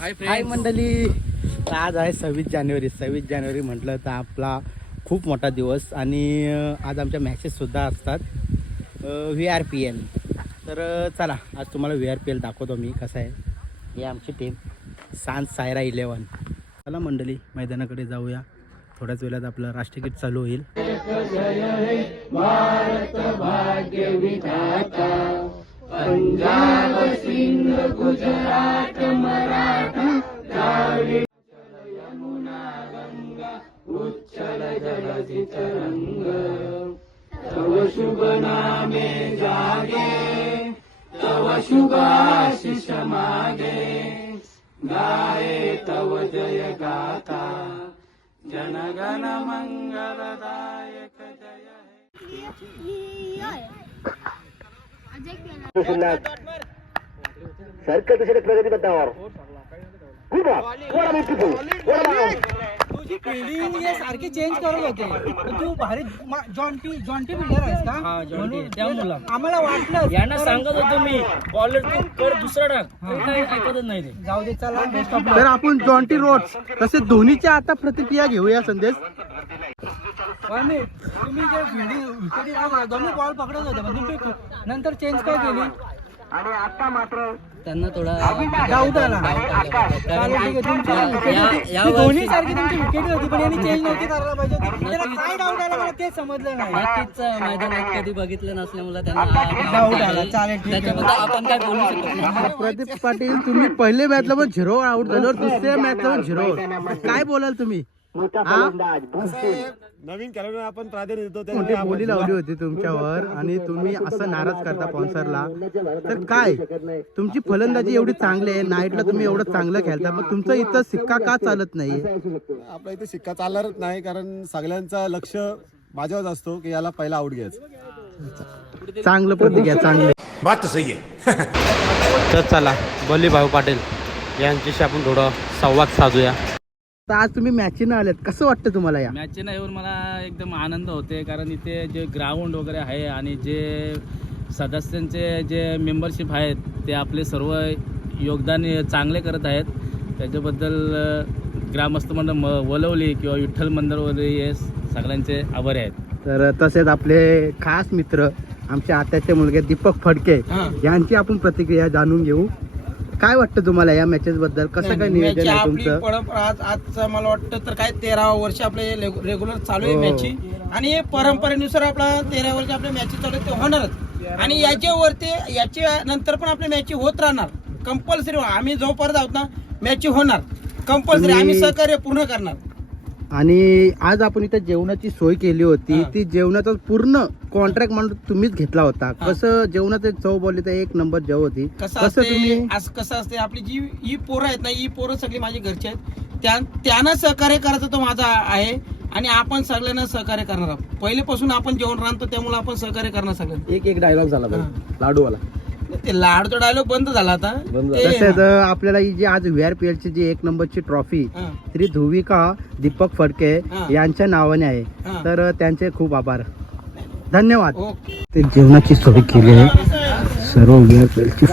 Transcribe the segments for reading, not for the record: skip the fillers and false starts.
हाय मंडळी, आज आहे 26 जानेवारी. 26 जानेवारी म्हटलं तर आपला खूप मोठा दिवस आणि आज आमच्या मॅचेससुद्धा असतात VRPL. तर चला आज तुम्हाला VRPL दाखवतो मी कसं आहे. ही आमची टीम सांज सायरा 11. चला मंडळी मैदानाकडे जाऊया. थोड्याच वेळात आपलं राष्ट्रगीत चालू होईल. पंजाब सिंध गुजरात मराठा यमुना गंगा उच्चल जलधि तरंग तव शुभ नामे जागे तव शुभ आशीष मागे गाये तव जय गाथा जनगण मंगलदायक जय सरकत प्रगती पथावर तुझी फिल्डिंग हे सारखी चेंज करत होते. तू भारी जॉन्टी बिल्डर आहेस का? म्हणून आम्हाला वाटलं यांना सांगत होतो मी बॉलर तू कर दुसरा टाक, काही ऐकतच नाही ते. जाऊ दे चला बेस्ट ऑफ तर आपण जॉन्टी रोड्स तसेच धोनीच्या आता प्रतिक्रिया घेऊया. संदेश तुम्ही जे फिल्डिंग विकेट दोन्ही बॉल पकडत होते पण तुम्ही नंतर चेंज काय केली आणि आता मात्र त्यांना थोडा डाऊट आला. दोन्ही सारखी तुमची विकेट होती पण यांनी चेंज नव्हती करायला पाहिजे होती. त्याला काय डाऊट आला मला ते समजलं नाही. नक्कीच मैदानात कधी बघितलं नसल्यामुळे त्यांना डाऊट आला. चालेल ठीक आहे. त्याच्याबद्दल आपण काय बोलू शकत नाही. प्रदीप पाटील, तुम्ही पहिले मॅचला पण 0 आउट झाल्यावर दुसऱ्या मॅचला पण 0 आउट. काय बोलाल तुम्ही? नवीन खेळाडूंना आपण प्राधान्य देतो. मोठी बोली लावली होती तुमच्यावर आणि तुम्ही असं नाराज करता स्पॉन्सरला. तर काय तुमची फलंदाजी एवढी चांगली आहे, नाईटला तुम्ही एवढं चांगलं खेळता, पण तुमचं इथं सिक्का का चालत नाही? आपला इथे शिक्का चालणारच नाही, कारण सगळ्यांचा लक्ष माझ्यावर असतो की याला पहिला आउट घ्यायचं. चांगलं प्रतिक्रिया चांगले बात सही आहे. तर चला बोली भाऊ पाटील यांच्याशी आपण थोडं संवाद साधूया. तर आज तुम्ही मॅचीनं आलेत, कसं वाटतं तुम्हाला? या मॅचना येऊन मला एकदम आनंद होते, कारण इथे जे ग्राउंड वगैरे आहे आणि जे सदस्यांचे जे मेंबरशिप आहेत ते आपले सर्व योगदान चांगले करत आहेत. त्याच्याबद्दल ग्रामस्थ मंडळ वलवली किंवा विठ्ठल मंदिर वगैरे हे सगळ्यांचे आभारी आहेत. तर तसेच आपले खास मित्र आमच्या आत्याचे मुलगे दीपक फडके यांची आपण प्रतिक्रिया जाणून घेऊ. काय वाटतं तुम्हाला या मॅचेस बद्दल? कसं काय नियोजन आहे तुमचं? आजचं मला वाटतं तर काय 13 वर्ष आपले रेग्युलर चालू आहे मॅची आणि परंपरेनुसार आपला 13 वर्ष आपल्या मॅची चालू ते होणारच आणि याच्यावरती याच्या नंतर पण आपल्या मॅची होत राहणार कंपल्सरी. आम्ही जोपर्यंत आहोत ना मॅची होणार कंपल्सरी. आम्ही सहकार्य पूर्ण करणार. आणि आज आपण इथे जेवणाची सोय केली होती, ती जेवणाचा पूर्ण कॉन्ट्रॅक्ट म्हणून तुम्हीच घेतला होता. कसं जेवणाचं चव बोलली तर 1 नंबर जेव होती. कसं असते आपली जी ही पोरं आहेत ना, ही पोरं सगळी माझी घरची आहेत. त्यांना सहकार्य करायचं तो माझा आहे आणि आपण सगळ्यांना सहकार्य करणार आहोत. पहिलेपासून आपण जेवण राहतो त्यामुळे आपण सहकार्य करणार सगळ्यांना. एक डायलॉग झाला लाडूवाला. ते लाडूचा डायलॉग बंद झाला आता. तसेच आपल्याला ही जी आज VRPL ची जी 1 नंबरची ट्रॉफी श्री धुविका दीपक फडके यांच्या नावाने आहे. तर त्यांचे खूप आभार, धन्यवाद. ते जेवणाची सोय केली आहे. सर्व VRPL ची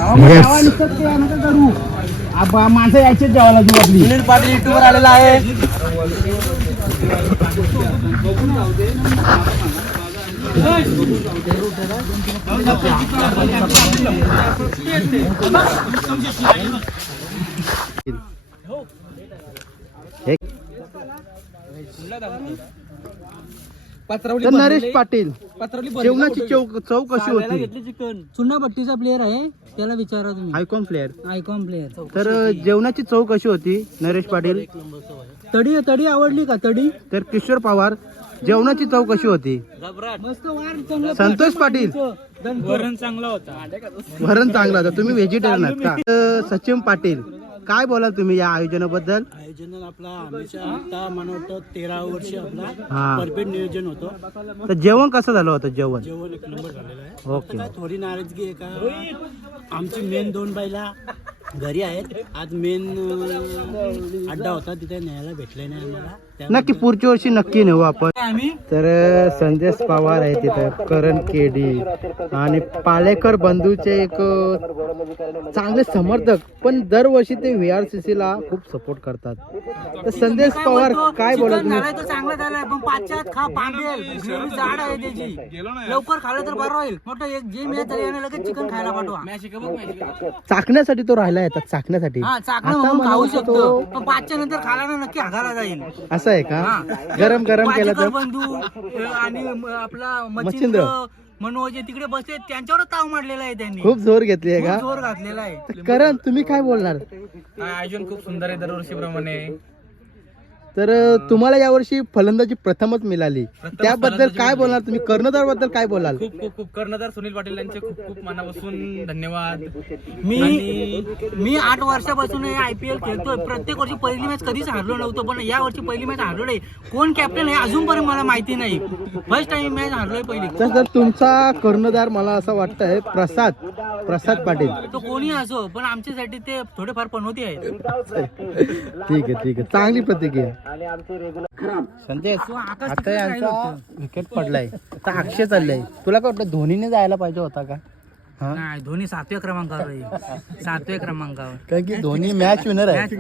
माणसं यायचे जेवायला. सुनील पाटील युट्यूबवर आलेला आहे. तर नरेश पाटील, जेवणाची चव कशी होती? चुन्नापट्टीचा प्लेअर आहे, त्याला विचारा तुम्ही. Icon player. तर जेवणाची चव कशी होती नरेश पाटील? तडी आवडली का? तडी. तर किशोर पवार, जेवणाची चव कशी होती? मस्त वार. संतोष पाटील, वरण चांगला होता. वरण चांगला होता. तुम्ही व्हेजिटेरियन आहात का? सचिन पाटील, काय बोलाल तुम्ही या आयोजनाबद्दल? आयोजन आपला हमेशा आता मला वाटतं 13 वर्ष आपला हा. परफेक्ट नियोजन होतं. तर जेवण कसं झालं होतं? जेवण 1 नंबर झालेलं आहे. ओके. थोडी नाराजगी आहे का, आमची मेन 2 बैला घरी आहेत. आज मेन अड्डा होता तिथे न्यायला भेटले नाही आम्हाला. नक्की पुढच्या वर्षी नक्की नेऊ आपण. आम्ही तर संदेश पवार आहे तिथं, करण केडी आणि पालेकर बंधूचे एक चांगले समर्थक, पण दरवर्षी ते VRCC ला खूप सपोर्ट करतात. तर संदेश पवार काय बोलत तो चांगला झालाय, पण पाच्यात खा पांडेल ग्रेव्ही जाड आहे त्याची. लवकर खाल्लं तर बरं होईल. मोठं एक जे मॅच झाली आणि लगेच चिकन खायला पाठवा. चाकण्यासाठी तो राहिला येतात, चाकण्यासाठी. हा चाकणं आता म्हणून मला खाऊ वाटतं शकतो, पण पाचच्या नंतर खायला ना नक्की हाताला जाईल. असं आहे का? गरम गरम केलं तर बंधू आणि आपला मच्छिंद्र. मनोज तिकडे बसले, त्यांच्यावर ताव मारलेला आहे त्यांनी. खूप जोर घेतली आहे खूप का? जोर घातलेला आहे. तर करण तुम्ही काय बोलणार? आयोजन खूप सुंदर आहे दरवर्षीप्रमाणे. तर तुम्हाला यावर्षी फलंदाजी प्रथमच मिळाली, त्याबद्दल काय बोलणार तुम्ही? कर्णधार बद्दल काय बोलाल? खूप खूप खूप कर्णधार सुनील पाटील यांचे खूप खूप मनापासून धन्यवाद. मी 8 वर्षापासून IPL खेळतोय. प्रत्येक वर्षी पहिली मॅच कधीच हारलो नव्हतो, पण या वर्षी पहिली मॅच हारलो नाही. कोण कॅप्टन हे अजूनपर्यंत मला माहिती नाही. फर्स्ट टाइम मॅच हारलोय पहिली. तर तुमचा कर्णधार मला असं वाटतंय प्रसाद पाटील. तो कोणी असो, पण आमच्यासाठी ते थोडेफार पनोती आहेत. ठीक आहे, चांगली प्रतिक्रिया. संदेश, आता यांचा विकेट पडलाय, आता अक्षय चाललाय. तुला काय वाटतं, धोनीने जायला पाहिजे होता का? नाही, धोनी 7व्या क्रमांकावर आहे. 7व्या क्रमांकावर. कारण की धोनी मॅच विनर आहे.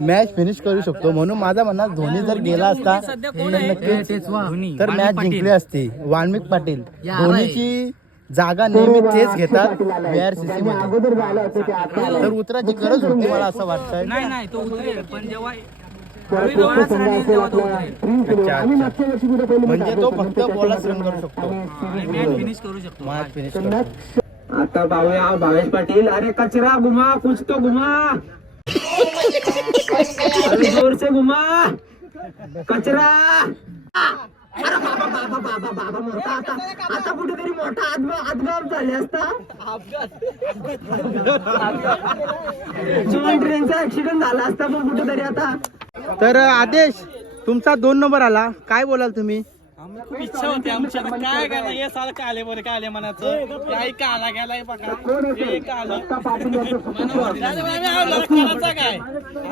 मॅच फिनिश करू शकतो, म्हणून माझा म्हणणं धोनी जर गेला असता तर मॅच जिंकली असती. वाल्मिक पाटील धोनीची जागा नेहमी तेच घेतात VRCC मध्ये, तर उतराची गरज होती मला असं वाटतंय. नाही तो उतरेल, पण जेव्हा रवींद्रनाथ रन येईल तेव्हा तो उतरेल. अच्छा. म्हणजे तो फक्त बॉलच रन करू शकतो, मॅच फिनिश करू शकतो. मॅच फिनिश करू शकतो. आता पाहूया भावेश पाटील. अरे कचरा घुमा, कुछ तो घुमा, जोर से घुमा, कचरा. अरे बाबा मोठा आता कुठेतरी मोठा अपघात झाले असता. ट्रेनचा ऍक्सिडेंट झाला असता पण कुठेतरी आता. तर आदेश, तुमचा 2 नंबर आला, काय बोलाल तुम्ही? खूप इच्छा होती आमची, आता काय करणार, हे साल का आले बरं, काय आले मनाचं काय का आला गेलाय बघा, हे का आलं करायचा काय,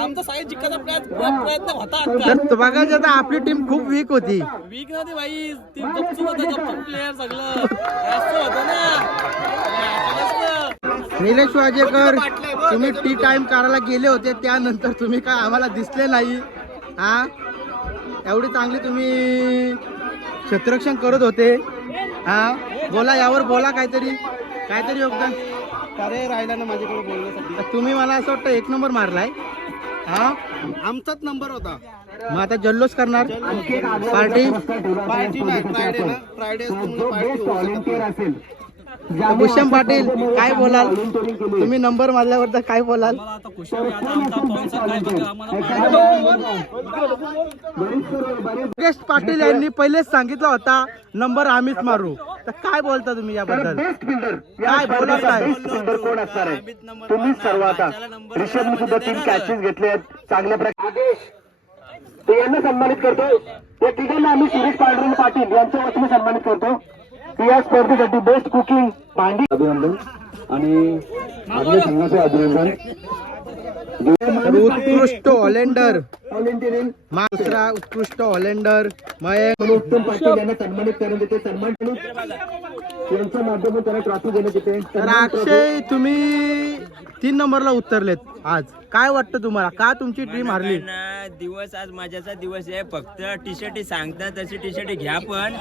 आमचा साईज जिंकायचा प्रयत्न होता. तर बघा आता आपली टीम खूप वीक होती. वीक नव्हती बाई, ती गपचूप होतं, गपचूप प्लेअर सगळं जास्त होतं ना. निलेश वाजेकर, तुम्ही टी टाइम करायला गेले होते, त्यानंतर तुम्ही काय आम्हाला दिसले नाही. हा, एवढी चांगली तुम्ही क्षेत्ररक्षण करत होते. हा, बोला, यावर बोला, काहीतरी योगदान. अरे राहिला ना माझ्याकडे बोलण्यासाठी. तुम्ही मला असं वाटतं 1 नंबर मारलाय. हा, आमचाच नंबर होता. मग आता जल्लोष करणार पार्टी. नाही, फ्रायडे ना, फ्रायडे पार्टी. भूषण पाटील, काय बोलाल तुम्ही? नंबर मारल्यावर तर काय बोलाल? योगेश पाटील यांनी पहिलेच सांगितलं होता नंबर आम्हीच मारू, तर काय बोलता तुम्ही याबद्दल? काय बोला, काय कोण असणार आहे? तुम्हीच सर्व. आता ऋषभने सुद्धा 3 कॅचेस घेतले आहेत चांगल्या प्रकारे. तो यांना सन्मानित करतो. त्या तिघांना आम्ही शिरीष पांडुरंग पाटील यांच्या वतीने सन्मानित करतो. या स्पर्धेसाठी बेस्ट कुकिंग भांडी अभिनंदन आणि आपल्या संघाचे अभिनंदन. उत्कृष्ट ऑलेंडर व्हॉलेंटिअरिंग दुसरा उत्कृष्ट ऑलेंडर मयंक उत्तम पाटील यांना सन्मानित करण्यात येते. सन्मान यांच्या माध्यमातून त्यांना ट्रॉफी देण्यात येते. तर अक्षय, तुम्ही 3 नंबरला उतरलेत आज. काय वाटतं तुम्हाला, का तुमची टीम हारली? दिवस आज माझ्याचा दिवस आहे. फक्त टी शर्ट सांगतात तशी टी शर्ट घ्या. पण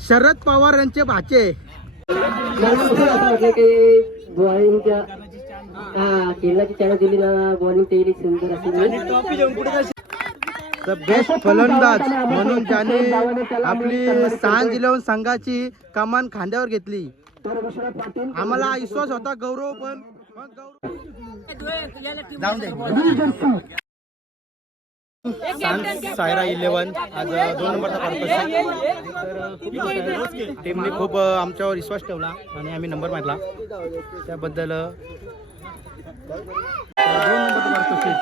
शरद पवार यांचे भाचे. तर बेस्ट फलंदाज म्हणून ज्याने आपली सांज 11 संघाची कमान खांद्यावर घेतली. आम्हाला विश्वास होता, गौरव पण जाऊन दे. सायरा 11 आज 2 नंबरचा पर्पज. टीमने खूप आमच्यावर विश्वास ठेवला आणि आम्ही नंबर मारला, त्याबद्दल 2 नंबरचा पर्पज.